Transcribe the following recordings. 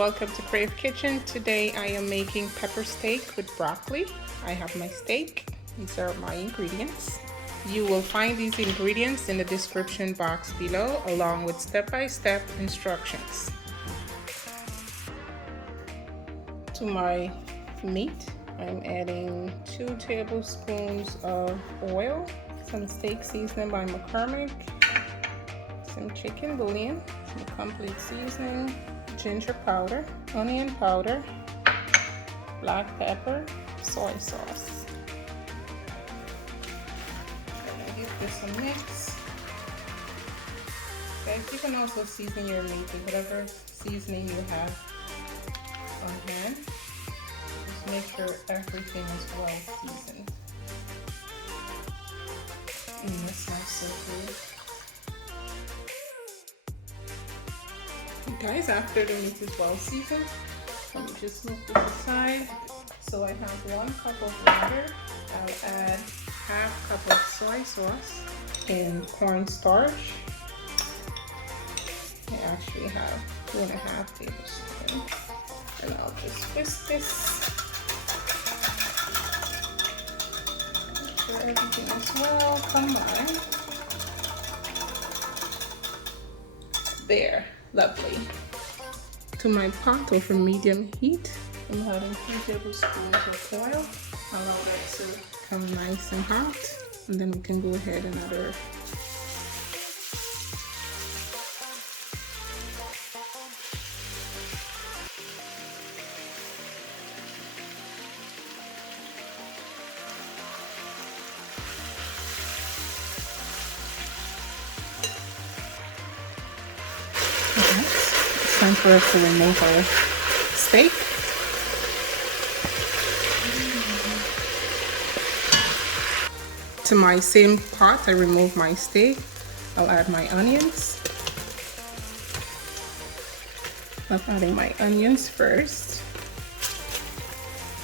welcome to Crave Kitchen. Today I am making pepper steak with broccoli. I have my steak. These are my ingredients. You will find these ingredients in the description box below along with step-by-step instructions. To my meat, I'm adding 2 tablespoons of oil, some steak seasoning by McCormick, some chicken bullion, some complete seasoning, ginger powder, onion powder, black pepper, soy sauce. I'm gonna give this a mix. Guys, you can also season your meat with whatever seasoning you have on hand. Just make sure everything is well seasoned. That smells so good. Guys, after the meat is well seasoned, let me just move this aside. So I have 1 cup of water. I'll add ½ cup of soy sauce and cornstarch. I actually have 2½ tablespoons. And I'll just whisk this. Make sure everything is well combined. There. Lovely. To my pot over medium heat, I'm adding 2 tablespoons of oil. Allow that to become nice and hot, and then we can go ahead and add our time for us to remove our steak. To my same pot, I remove my steak. I'll add my onions. I'm adding my onions first.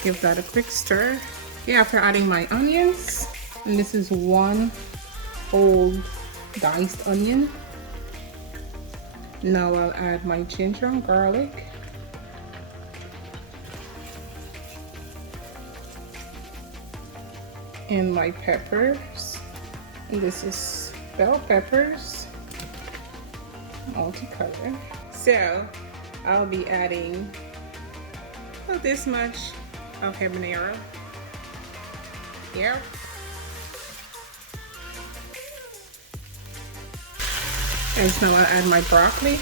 Give that a quick stir. Yeah, after adding my onions, and this is 1 whole diced onion. Now I'll add my ginger and garlic. And my peppers. And this is bell peppers, multicolor. So I'll be adding this much of habanero. Yep. And so I'll add my broccoli.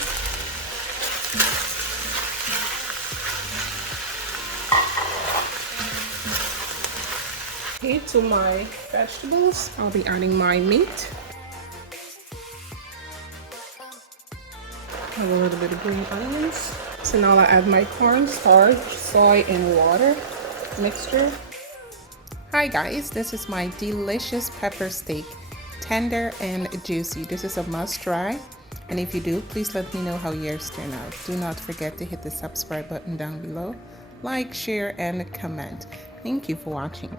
Okay, to my vegetables, I'll be adding my meat. Have a little bit of green onions. So now I'll add my cornstarch, soy, and water mixture. Hi guys, this is my delicious pepper steak. Tender and juicy. This is a must try, and if you do, please let me know how yours turn out. Do not forget to hit the subscribe button down below, like, share, and comment. Thank you for watching.